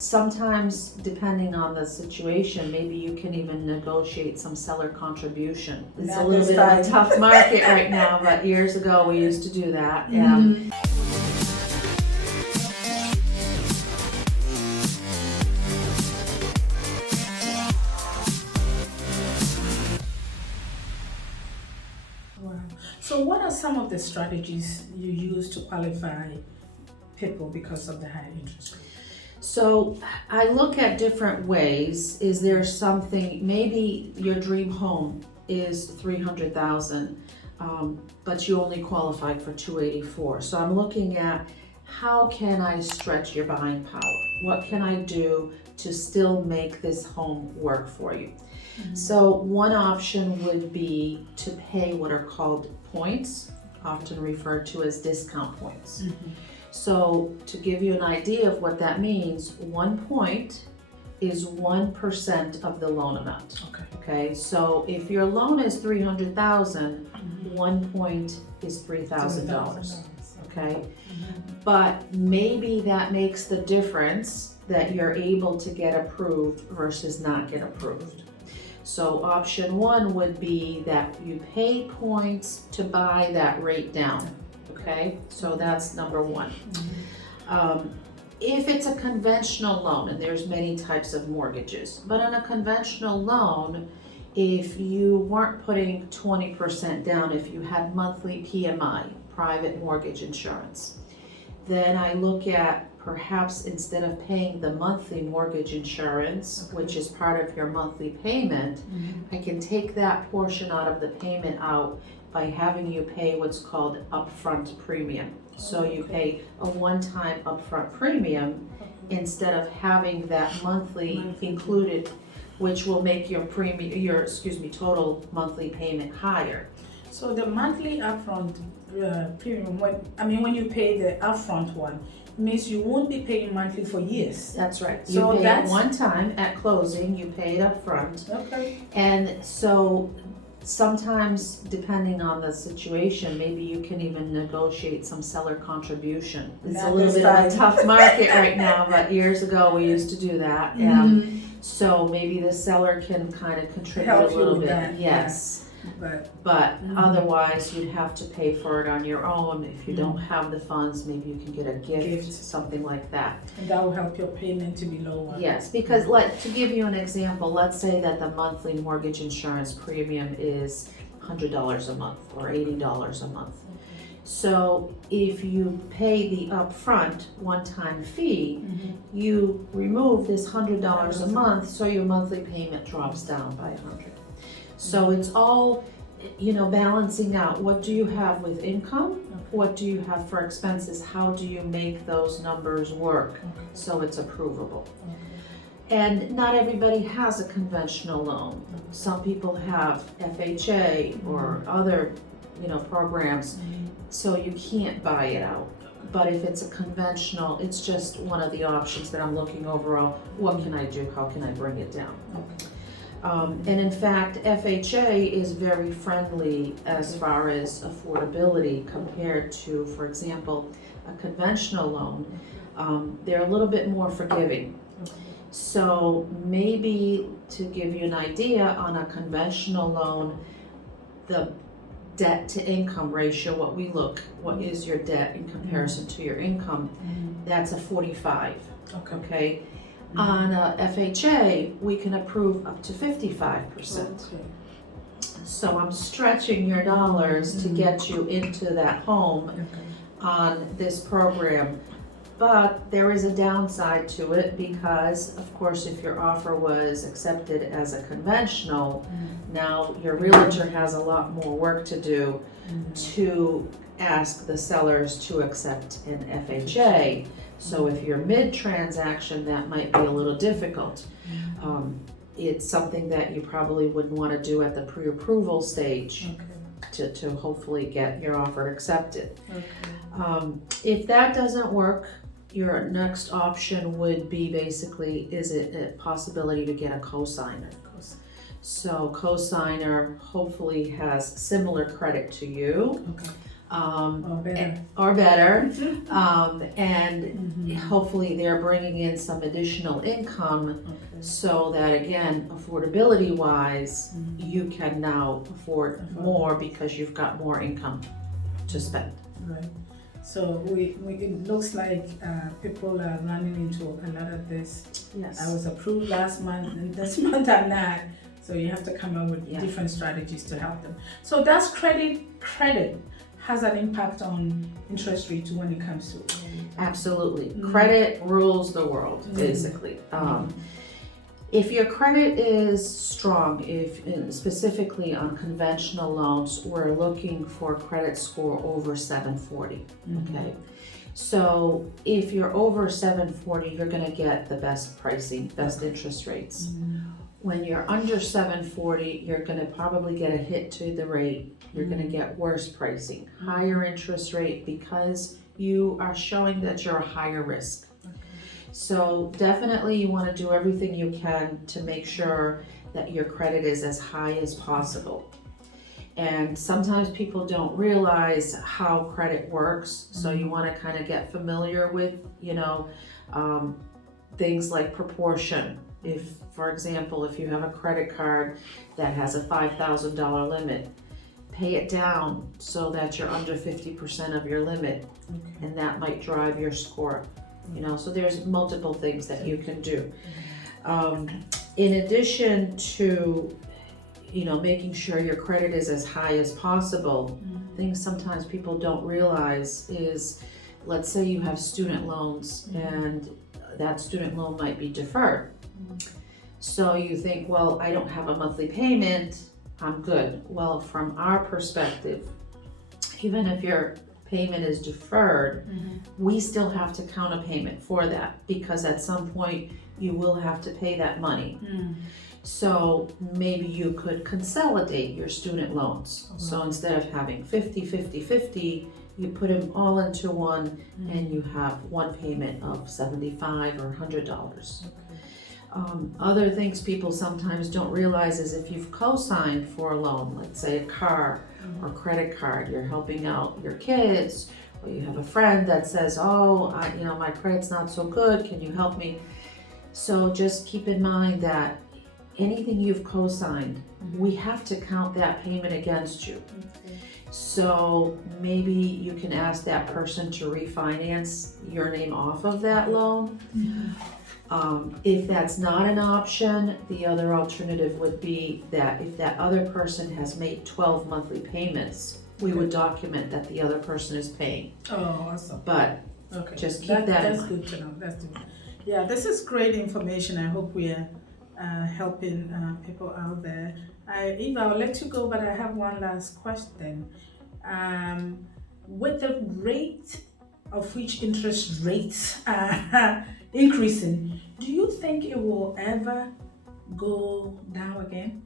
Sometimes, depending on the situation, maybe you can even negotiate some seller contribution. It's a little bit of a tough market right now, but years ago we used to do that. Wow. So what are some of the strategies you use to qualify people because of the high interest rate? So I look at different ways. Is there something, maybe your dream home is $300,000, but you only qualified for $284,000. So I'm looking at how can I stretch your buying power? What can I do to still make this home work for you? So one option would be to pay what are called points, often referred to as discount points. So to give you an idea of what that means, 1 point is 1% of the loan amount. Okay. So if your loan is $300,000, 1 point is $3,000. Okay. But maybe that makes the difference that you're able to get approved versus not get approved. So option one would be that you pay points to buy that rate down. Okay, so that's number one. If it's a conventional loan, and there's many types of mortgages, but on a conventional loan, if you weren't putting 20% down, if you had monthly PMI, private mortgage insurance, then I look at perhaps instead of paying the monthly mortgage insurance, which is part of your monthly payment, I can take that portion out of the payment out by having you pay what's called upfront premium. So you pay a one-time upfront premium instead of having that monthly included, which will make your total monthly payment higher. So the monthly upfront premium, when you pay the upfront one, means you won't be paying monthly for years. That's right. So you pay it one time at closing, you pay it up front. Okay. And so sometimes, depending on the situation, maybe you can even negotiate some seller contribution. It's a little bit of a tough market right now, but years ago we used to do that. So maybe the seller can kind of contribute a little bit. Yes. But otherwise you'd have to pay for it on your own. If you don't have the funds, maybe you can get a gift, something like that. And that will help your payment to be lower. Yes, because to give you an example, let's say that the monthly mortgage insurance premium is $100 a month or $80 a month. So if you pay the upfront one-time fee, you remove this $100 a month, so your monthly payment drops down by $100. So it's all, balancing out. What do you have with income? What do you have for expenses? How do you make those numbers work so it's approvable? And not everybody has a conventional loan. Some people have FHA or other, programs, so you can't buy it out. But if it's a conventional, it's just one of the options that I'm looking overall. What can I do? How can I bring it down? And in fact, FHA is very friendly as far as affordability compared to, for example, a conventional loan. They're a little bit more forgiving. So maybe to give you an idea, on a conventional loan, the debt to income ratio, what is your debt in comparison to your income, that's a 45, okay? On a FHA, we can approve up to 55%. So I'm stretching your dollars to get you into that home on this program. But there is a downside to it because, of course, if your offer was accepted as a conventional, now your realtor has a lot more work to do to ask the sellers to accept an FHA. So if you're mid-transaction, that might be a little difficult. It's something that you probably wouldn't want to do at the pre-approval stage to hopefully get your offer accepted. If that doesn't work, your next option would be basically, is it a possibility to get a cosigner? So cosigner hopefully has similar credit to you. or better. And hopefully they're bringing in some additional income so that, again, affordability wise, you can now afford more because you've got more income to spend. Right. So it looks like people are running into a lot of this. Yes. I was approved last month, and this month I'm not. So you have to come up with different strategies to help them. So does credit has an impact on interest rates when it comes to? Absolutely. Credit rules the world, basically. If your credit is strong, specifically on conventional loans, we're looking for a credit score over 740, okay? So if you're over 740, you're gonna get the best pricing, best interest rates. When you're under 740, you're gonna probably get a hit to the rate. You're gonna get worse pricing, higher interest rate because you are showing that you're a higher risk. So definitely you want to do everything you can to make sure that your credit is as high as possible. And sometimes people don't realize how credit works, so you want to kind of get familiar with, things like proportion. If, for example, if you have a credit card that has a $5,000 limit, pay it down so that you're under 50% of your limit, and that might drive your score. So there's multiple things that you can do. In addition to, making sure your credit is as high as possible, things sometimes people don't realize is, let's say you have student loans and that student loan might be deferred. So you think, well, I don't have a monthly payment, I'm good. Well, from our perspective, even if your payment is deferred, we still have to count a payment for that because at some point you will have to pay that money. So maybe you could consolidate your student loans. So instead of having 50, you put them all into one and you have one payment of $75 or $100. Other things people sometimes don't realize is if you've co-signed for a loan, let's say a car or credit card, you're helping out your kids, or you have a friend that says, my credit's not so good, can you help me? So just keep in mind that anything you've co-signed, we have to count that payment against you. So maybe you can ask that person to refinance your name off of that loan. If that's not an option, the other alternative would be that if that other person has made 12 monthly payments, we would document that the other person is paying. Oh, awesome. But just keep that in mind. That's good to know. That's good. Yeah, this is great information. I hope we are helping people out there. Eva, I'll let you go, but I have one last question. With the rate of which interest rates are increasing, do you think it will ever go down again?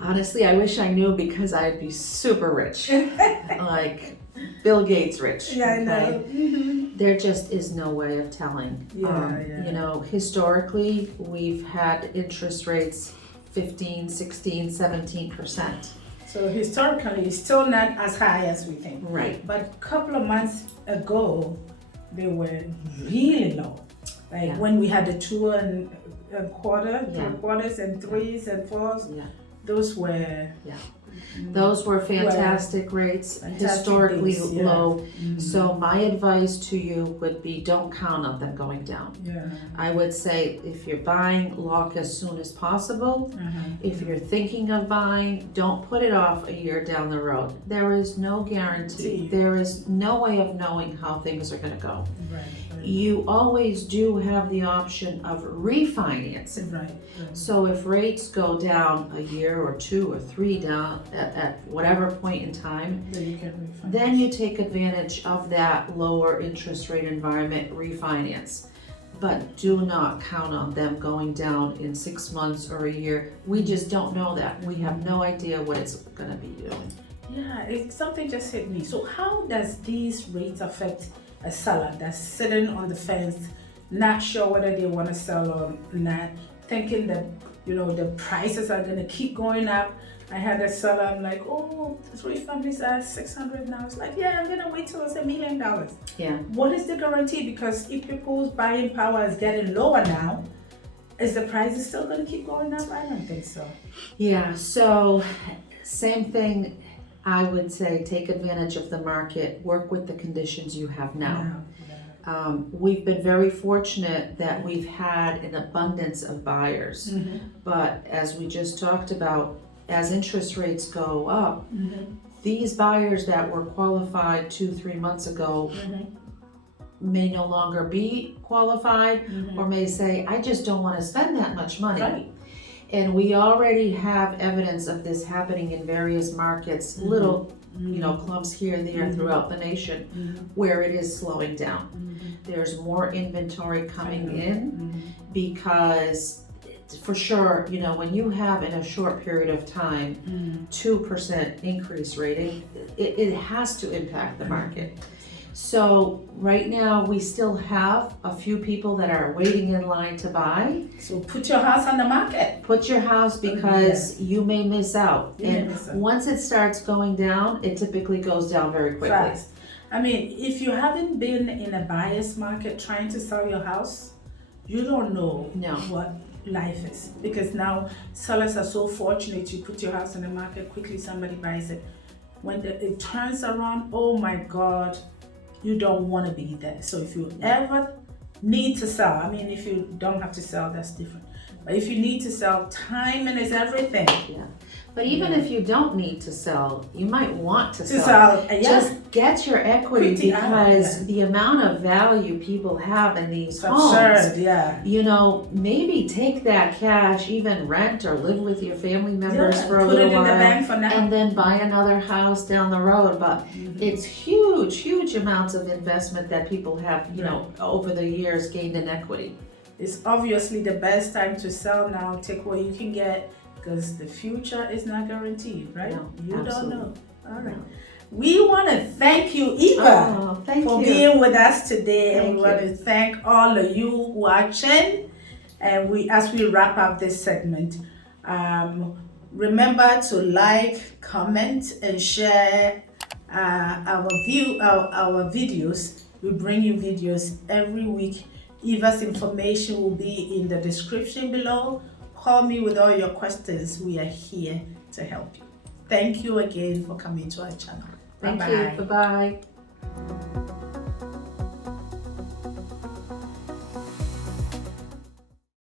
Honestly, I wish I knew because I'd be super rich, like Bill Gates rich. Yeah, I know. There just is no way of telling. Historically, we've had interest rates 15, 16, 17%. So historically, it's still not as high as we think. Right. But a couple of months ago, they were really low. Like when we had the 2 1/4, 3/4, and 3s and 4s, those were those were fantastic rates, historically days, low. So my advice to you would be don't count on them going down. I would say if you're buying, lock as soon as possible. If you're thinking of buying, don't put it off a year down the road. There is no guarantee. There is no way of knowing how things are going to go. You always do have the option of refinancing. So if rates go down a year or 2 or 3 down at whatever point in time, then you take advantage of that lower interest rate environment, refinance. But do not count on them going down in 6 months or a year. We just don't know that. We have no idea what it's going to be doing. Yeah, something just hit me. So how does these rates affect a seller that's sitting on the fence, not sure whether they want to sell or not, thinking that the prices are going to keep going up? I had a seller, I'm like, oh, 3 families are 600 now. It's like, yeah, I'm gonna wait till it's $1 million. Yeah. What is the guarantee? Because if people's buying power is getting lower now, is the price still gonna keep going up? I don't think so. Yeah, so same thing, I would say take advantage of the market, work with the conditions you have now. We've been very fortunate that we've had an abundance of buyers, but as we just talked about, as interest rates go up, these buyers that were qualified 2-3 months ago may no longer be qualified or may say, I just don't want to spend that much money. Right. And we already have evidence of this happening in various markets, little clumps here and there throughout the nation where it is slowing down. There's more inventory coming in because for sure, when you have in a short period of time 2% increase rate, it has to impact the market. So right now we still have a few people that are waiting in line to buy. So put your house on the market. Put your house because you may miss out. Once it starts going down, it typically goes down very quickly. Fast. I mean, if you haven't been in a buyer's market trying to sell your house, you don't know what life is. Because now sellers are so fortunate, you put your house on the market, quickly somebody buys it. When it turns around, oh my God, you don't want to be there. So if you ever need to sell, I mean, if you don't have to sell, that's different. But if you need to sell, timing is everything. Yeah. But even if you don't need to sell, you might want to sell. Just get your equity because the amount of value people have in these homes. Absurd, maybe take that cash, even rent or live with your family members for a little while, in the bank for now. And then buy another house down the road. But it's huge amounts of investment that people have, over the years gained in equity. It's obviously the best time to sell now. Take what you can get. Because the future is not guaranteed, right? No, you absolutely. don't know. All right. We want to thank you, Eva, for being with us today. And we want to thank all of you watching. And as we wrap up this segment, remember to like, comment, and share our videos. We bring you videos every week. Eva's information will be in the description below. Call me with all your questions. We are here to help you. Thank you again for coming to our channel. Thank you. Bye-bye.